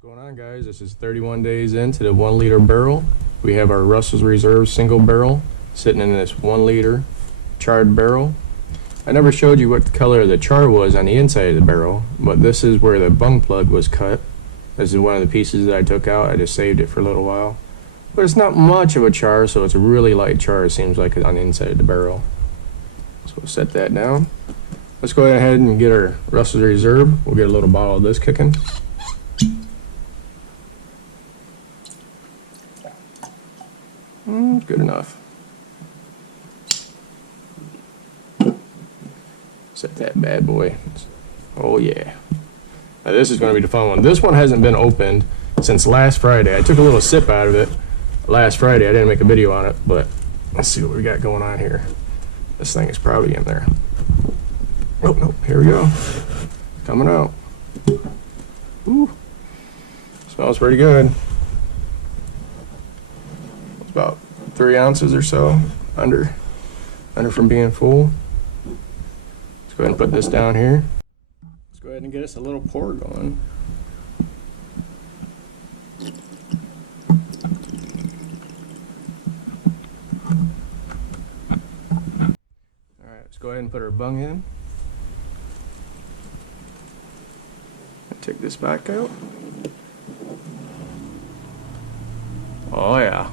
What's going on, guys? This is 31 days into the 1 liter barrel. We have our Russell's Reserve single barrel sitting in this 1 liter charred barrel. I never showed you what the color of the char was on the inside of the barrel, but this is where the bung plug was cut. This is one of the pieces that I took out. I just saved it for a little while. But it's not much of a char, so it's a really light char, it seems like, on the inside of the barrel. So we'll set that down. Let's go ahead and get our Russell's Reserve. We'll get a little bottle of this kicking. Good enough. Set that bad boy. Oh yeah. Now this is going to be the fun one. This one hasn't been opened since last Friday. I took a little sip out of it last Friday. I didn't make a video on it, but let's see what we got going on here. This thing is probably in there. Oh, no, here we go. Coming out. Ooh. Smells pretty good. It's about 3 ounces or so under from being full. Let's go ahead and put this down here. Let's go ahead and get us a little pour going. Alright, let's go ahead and put our bung in. Take this back out. Oh yeah.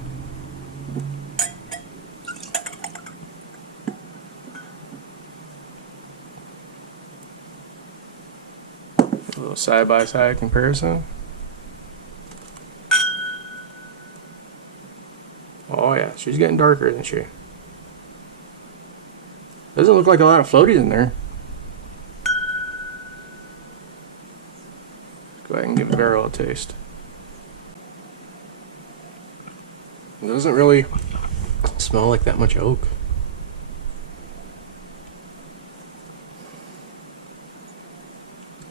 A little side-by-side comparison. Oh yeah, she's getting darker, isn't she? Doesn't look like a lot of floaties in there. Let's go ahead and give the barrel a taste. It doesn't really smell like that much oak.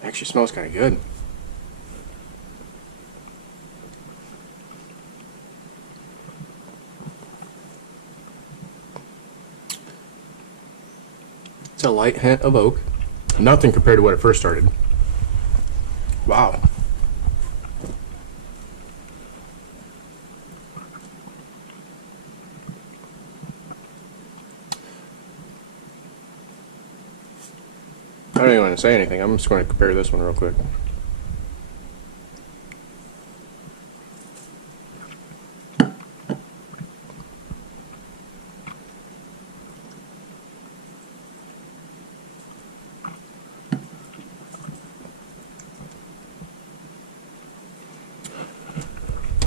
Actually smells kind of good. It's a light hint of oak. Nothing compared to what it first started. Wow. I don't even want to say anything. I'm just going to compare this one real quick.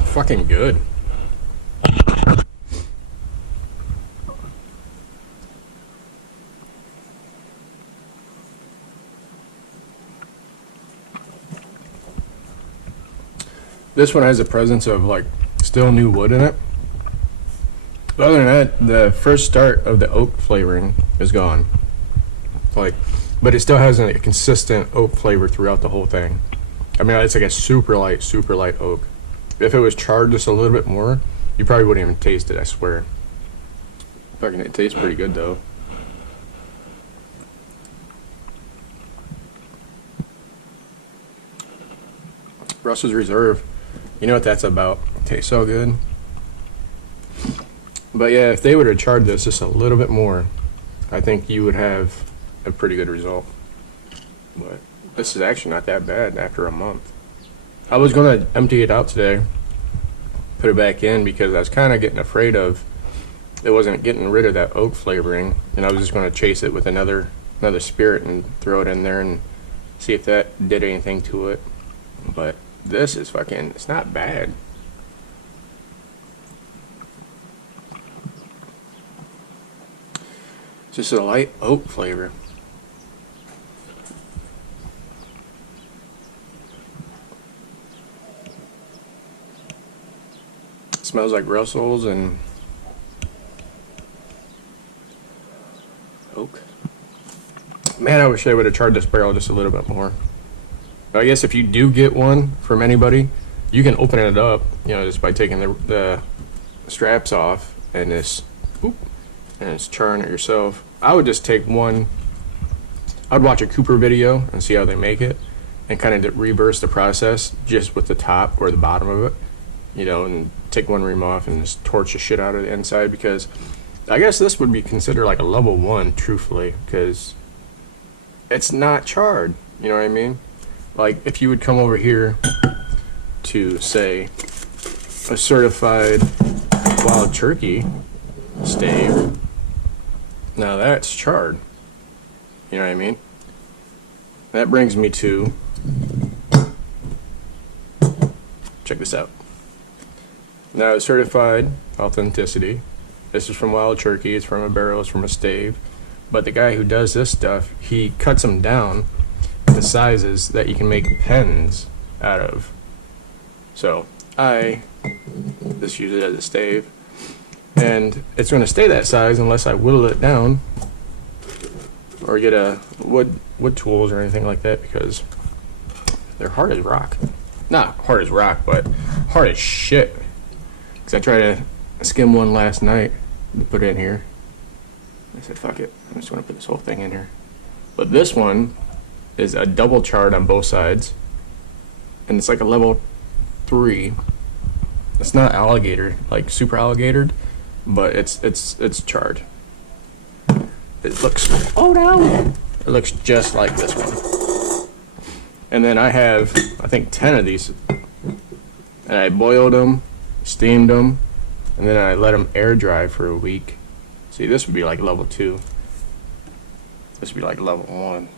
Fucking good. This one has a presence of like still new wood in it. But other than that, the first start of the oak flavoring is gone. Like, but it still has a consistent oak flavor throughout the whole thing. I mean, it's like a super light oak. If it was charred just a little bit more, you probably wouldn't even taste it, I swear. Fucking, it tastes pretty good though. Russell's Reserve. You know what that's about. It tastes so good. But yeah, if they would have charred this just a little bit more, I think you would have a pretty good result. But this is actually not that bad after a month. I was going to empty it out today, put it back in, because I was kind of getting afraid of it wasn't getting rid of that oak flavoring, and I was just going to chase it with another spirit and throw it in there and see if that did anything to it. But this is fucking, it's not bad. It's just a light oak flavor. It smells like Russell's and oak. Man, I wish I would have charred this barrel just a little bit more. I guess if you do get one from anybody, you can open it up, you know, just by taking the straps off and just charring it yourself. I would just take one. I'd watch a Cooper video and see how they make it, and kind of reverse the process just with the top or the bottom of it, you know, and take one ream off and just torch the shit out of the inside, because I guess this would be considered like a level 1, truthfully, because it's not charred, you know what I mean? Like, if you would come over here to, say, a certified wild turkey stave, now that's charred, you know what I mean? That brings me to, check this out. Now, certified authenticity. This is from wild turkey, it's from a barrel, it's from a stave. But the guy who does this stuff, he cuts them down to sizes that you can make pens out of. So I just use it as a stave, and it's going to stay that size unless I whittle it down or get a wood tools or anything like that, because they're hard as rock. Not hard as rock, but hard as shit. Because I tried to skim one last night to put it in here. I said, fuck it, I'm just going to put this whole thing in here. But this one is a double charred on both sides, and it's like a level 3. It's not alligator, like super alligatored, but it's charred. It looks, oh no! It looks just like this one. And then I have, I think, 10 of these, and I boiled them, steamed them, and then I let them air dry for a week. See, this would be like level 2. This would be like level 1.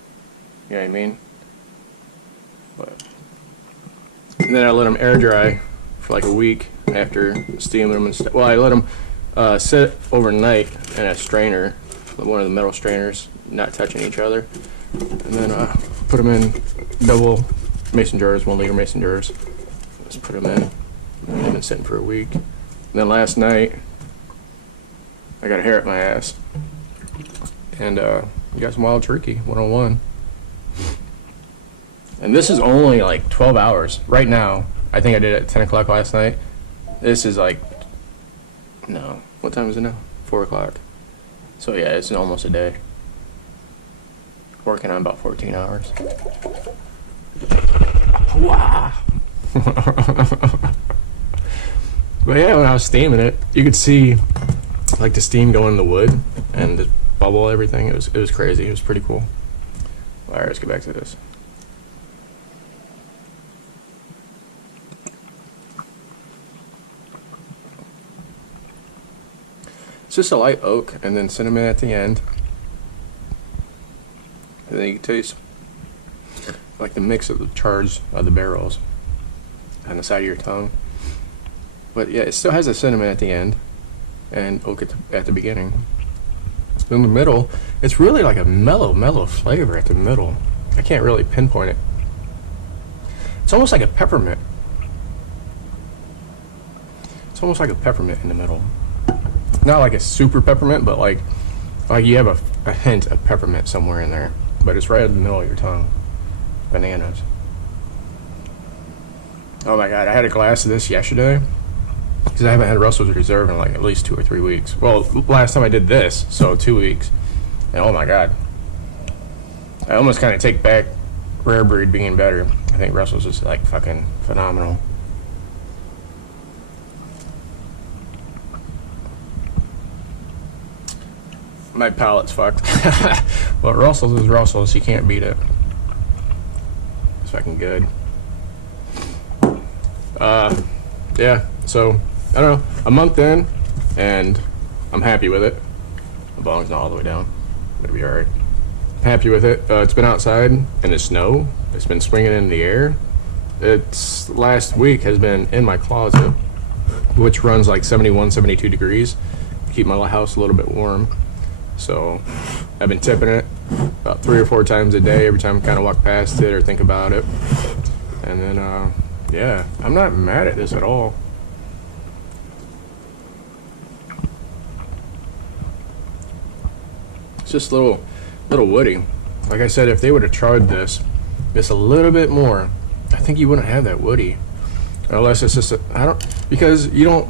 You know what I mean? But, and then I let them air dry for like a week after steaming them and stuff. Well, I let them sit overnight in a strainer, one of the metal strainers, not touching each other. And then put them in double mason jars, 1 liter mason jars. Just put them in. They've been sitting for a week. And then last night, I got a hair at my ass, and you got some wild turkey 101. And this is only like 12 hours right now. I think I did it at 10 o'clock last night. This is like, no, what time is it now? 4 o'clock. So yeah, it's almost a day. Working on about 14 hours. Wow. But yeah, when I was steaming it, you could see like the steam go in the wood and just bubble everything. It was crazy. It was pretty cool. All right, let's get back to this. It's just a light oak and then cinnamon at the end. And then you can taste like the mix of the chars of the barrels on the side of your tongue. But yeah, it still has a cinnamon at the end and oak at the beginning. In the middle, it's really like a mellow flavor at the middle. I can't really pinpoint it. It's almost like a peppermint. It's almost like a peppermint in the middle. Not like a super peppermint, but like you have a hint of peppermint somewhere in there. But it's right in the middle of your tongue. Bananas. Oh my god, I had a glass of this yesterday because I haven't had Russell's Reserve in like at least 2 or 3 weeks. Well, last time I did this, so 2 weeks. And oh my god. I almost kind of take back Rare Breed being better. I think Russell's is like fucking phenomenal. My palate's fucked. But Russell's is Russell's, you can't beat it. It's fucking good. Yeah, so I don't know, a month in, and I'm happy with it. The bong's not all the way down. It'll be alright. Happy with it. It's been outside in the snow. It's been swinging in the air. It's last week has been in my closet, which runs like 71, 72 degrees to keep my house a little bit warm. So I've been tipping it about 3 or 4 times a day every time I kind of walk past it or think about it. And then, yeah, I'm not mad at this at all. It's just a little woody. Like I said, if they would have charred this just a little bit more, I think you wouldn't have that woody. Unless it's just because you don't.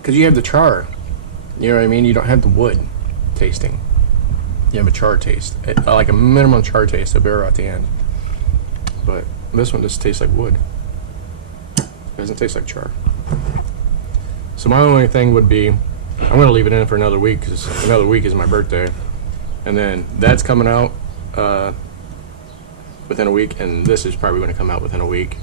Because you have the char. You know what I mean? You don't have the wood. tasting. You have a char taste, like a minimum char taste of barrel at the end. But this one just tastes like wood. It doesn't taste like char. So my only thing would be, I'm going to leave it in for another week because another week is my birthday. And then that's coming out within a week, and this is probably going to come out within a week.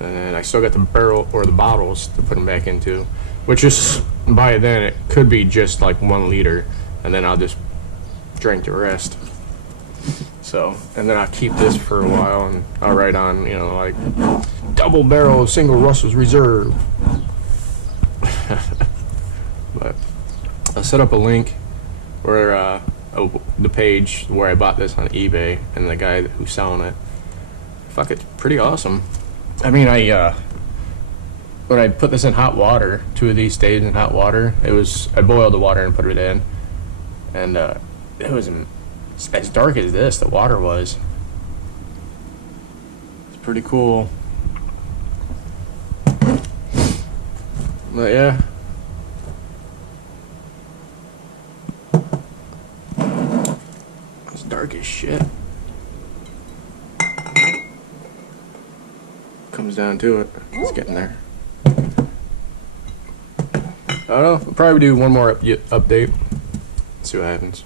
And then I still got the barrel or the bottles to put them back into, which is, by then it could be just like 1 liter, and then I'll just drink the rest. So, and then I'll keep this for a while, and I'll write on, you know, like double barrel single Russell's Reserve. But I'll set up a link where the page where I bought this on eBay and the guy who's selling it. Fuck, it's pretty awesome. I mean, when I put this in hot water, 2 of these stayed in hot water. I boiled the water and put it in, and it was as dark as this. The water was. It's pretty cool. But yeah. It's dark as shit. Comes down to it. It's getting there. I don't know. We'll probably do one more update. See what happens.